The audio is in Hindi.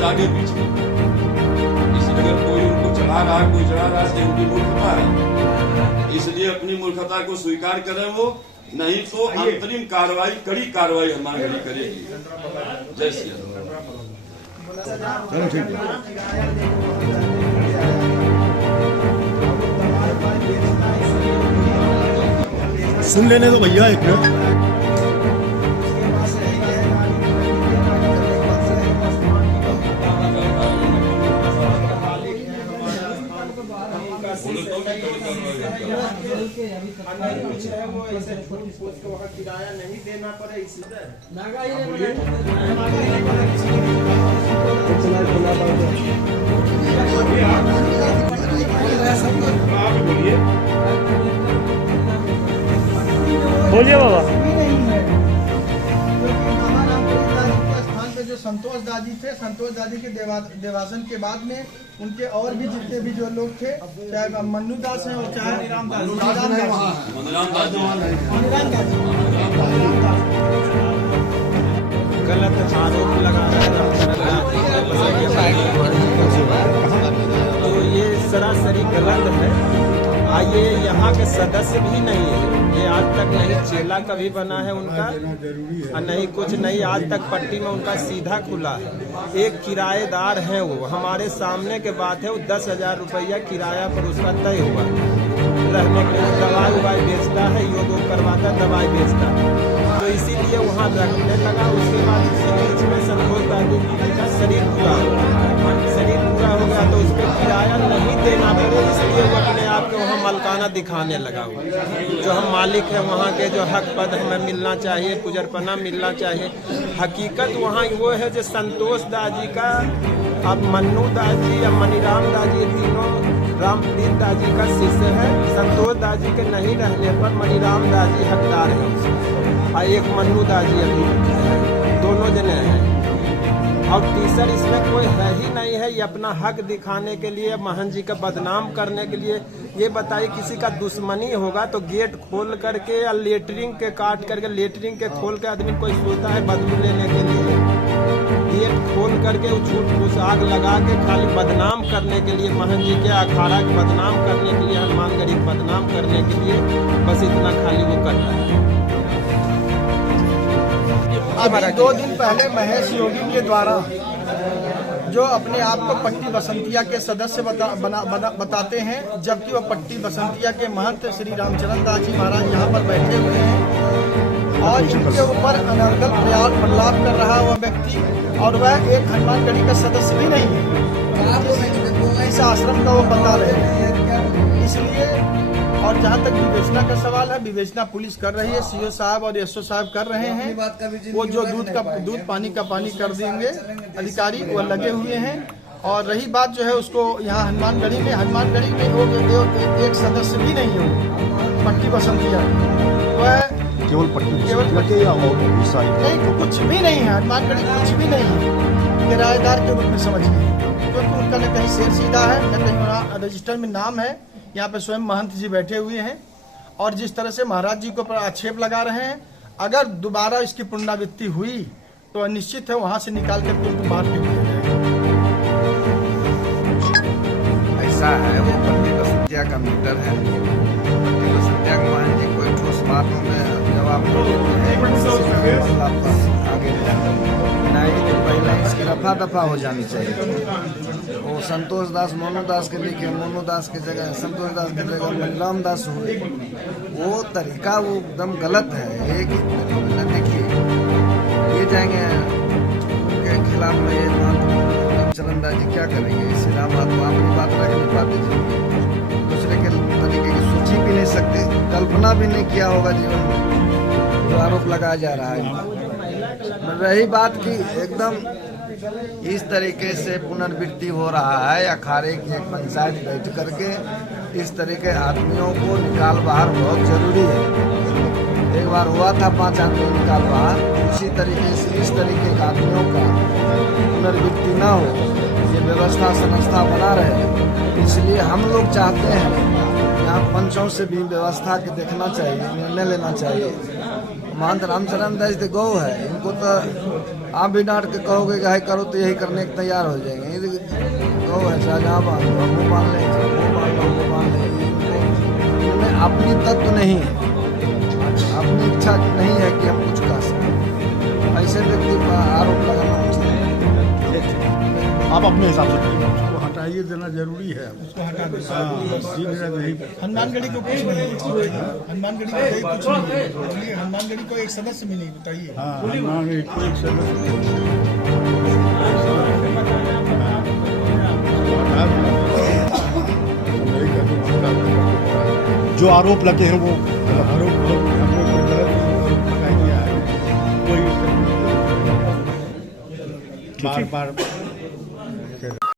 से आगे पीछे। इसलिए अगर कोई उनको चढ़ा रहा है, कोई चढ़ा रहा है, उनकी मूर्खता है। इसलिए अपनी मूर्खता को स्वीकार करें वो, नहीं तो अंतरिम कार्रवाई, कड़ी कार्रवाई हमारी घड़ी करेगी। जय श्री राम। सुन लेने दो भैया एक मिनट। वो ऐसे किराया नहीं देना पड़े बोलिए बाबा। जो संतोष दादी थे, संतोष दादी के देवासन के बाद में उनके और भी जितने भी जो लोग थे, चाहे मन्नू दास हैं और चाहे गलत आरोप लगा तो ये सरासरी गलत है। ये यहाँ के सदस्य भी नहीं है, ये आज तक नहीं चेला कभी बना है उनका, और नहीं कुछ नहीं, आज तक पट्टी में उनका सीधा खुला है। एक किराएदार है, वो हमारे सामने के बात है, वो 10,000 रुपया किराया पर उसका तय हुआ रहने के लिए। दवाई उवाई बेचता है, योग करवाता, दवाई बेचता है, तो इसीलिए वहाँ रखने लगा। उसके बाद इसी बीच में संतोष दादी का शरीर पूरा हो गया तो उस पर किराया नहीं देना पड़े, इसलिए वो अपने आप को वहाँ मलकाना दिखाने लगा। जो हम मालिक हैं वहाँ के, जो हक पद हमें मिलना चाहिए, पुजरपना मिलना चाहिए। हकीकत वहाँ वो है जो संतोष दाजी का, अब मन्नू दाजी या मनीराम दाजी, तीनों रामप्रीत दाजी का शिष्य है। संतोष दाजी के नहीं रहने पर मनीराम दाजी हकदार है उसका, और एक मन्नू दाजी अभी दोनों जने हैं। और तीसरा इसमें कोई है ही नहीं है। ये अपना हक दिखाने के लिए, महंत जी का बदनाम करने के लिए। ये बताइए किसी का दुश्मनी होगा तो गेट खोल करके या लेटरिंग के काट करके, लेटरिंग के खोल के आदमी कोई सोता है बदबू लेने के लिए, गेट खोल करके झूठ फूस आग लगा के खाली बदनाम करने के लिए, महंत जी के अखाड़ा के बदनाम करने के लिए, हनुमानगढ़ी बदनाम करने के लिए, बस इतना खाली वो करता है। अभी 2 दिन पहले महेश योगी के द्वारा जो अपने आप को पट्टी बसंतिया के सदस्य बताते हैं, जबकि वह पट्टी बसंतिया के महंत श्री रामचरण दास जी महाराज यहाँ पर बैठे हुए हैं और इनके ऊपर अनर्गल प्रलाप कर रहा वह व्यक्ति, और वह एक हनुमानगढ़ी का सदस्य भी नहीं है। इस आश्रम का वो बता रहे हैं। इसलिए, और जहाँ तक विवेचना का सवाल है, विवेचना पुलिस कर रही है, सीओ साहब और एसओ साहब कर रहे हैं। वो जो दूध पानी का पानी कर देंगे अधिकारी, वो लगे हुए हैं। और रही बात जो है उसको यहाँ हनुमानगढ़ी में एक सदस्य भी नहीं है पट्टी बसंतिया, वह केवल पट्टी या नहीं, कुछ भी नहीं है हनुमानगढ़ी, कुछ भी नहीं है। किराएदार के रूप में समझिए, क्योंकि उनका न कहीं शेर सीधा है, न कहीं रजिस्टर में नाम है। यहाँ पे स्वयं महंत जी बैठे हुए हैं और जिस तरह से महाराज जी को पर आक्षेप लगा रहे हैं, अगर दोबारा इसकी पुनरावृत्ति हुई तो निश्चित है वहां से निकाल कर उनको बाहर फेंक दिया जाएगा। ऐसा है, वो पट्टी बसंतिया का मीटर है। पट्टी बसंतिया के महंत जी कोई ठोस बातों में जवाब आगे नहीं, तो पहले इसकी रफा दफा हो जानी चाहिए। वो संतोष दास मोनू दास के लिखे, मोनू दास की जगह संतोष दास की जगह मनीराम दास हुए, वो तरीका वो एकदम गलत है। एक देखिए, ये जाएंगे उनके खिलाफ में, ये रामचरण दास जी क्या करेंगे? इसी राम अपनी बात रख नहीं पाते, दूसरे के तरीके की सोच भी नहीं सकते, कल्पना भी नहीं किया होगा जीवन में, जो आरोप लगाया जा रहा है। रही बात की एकदम इस तरीके से पुनर्वृत्ति हो रहा है, अखाड़े की एक पंचायत बैठ करके इस तरह के आदमियों को निकाल बाहर बहुत जरूरी है। एक बार हुआ था 5 आदमी निकाल बाहर, उसी तरीके से इस तरीके के आदमियों का पुनर्वृत्ति न हो, ये व्यवस्था संस्था बना रहे। इसलिए हम लोग चाहते हैं यहाँ पंचों से भी व्यवस्था के देखना चाहिए, निर्णय लेना चाहिए। महंत रामचरण दास तो गौ है, इनको तो आप भी डांट के कहोगे कि हाई करो तो यही करने के तैयार हो जाएंगे। ये गौ है, शाहजहाँ बांध लो, वो बांध ले, वो बांध लो, वो बांध ले। इनमें अपनी तत्व नहीं है, अपनी इच्छा नहीं है कि हम कुछ कर सकें। ऐसे व्यक्ति पर आरोप लगाना उचित नहीं। आप अपने हिसाब से उसको हटाइए देना जरूरी है। उसको हटा दे। नहीं हनुमानगढ़ी को कुछ नहीं है, हनुमानगढ़ी को कोई कुछ नहीं है। बोलिए, हनुमानगढ़ी को एक सदस्य भी नहीं, बताइए। जो आरोप लगे हैं वो आरोप कोई बार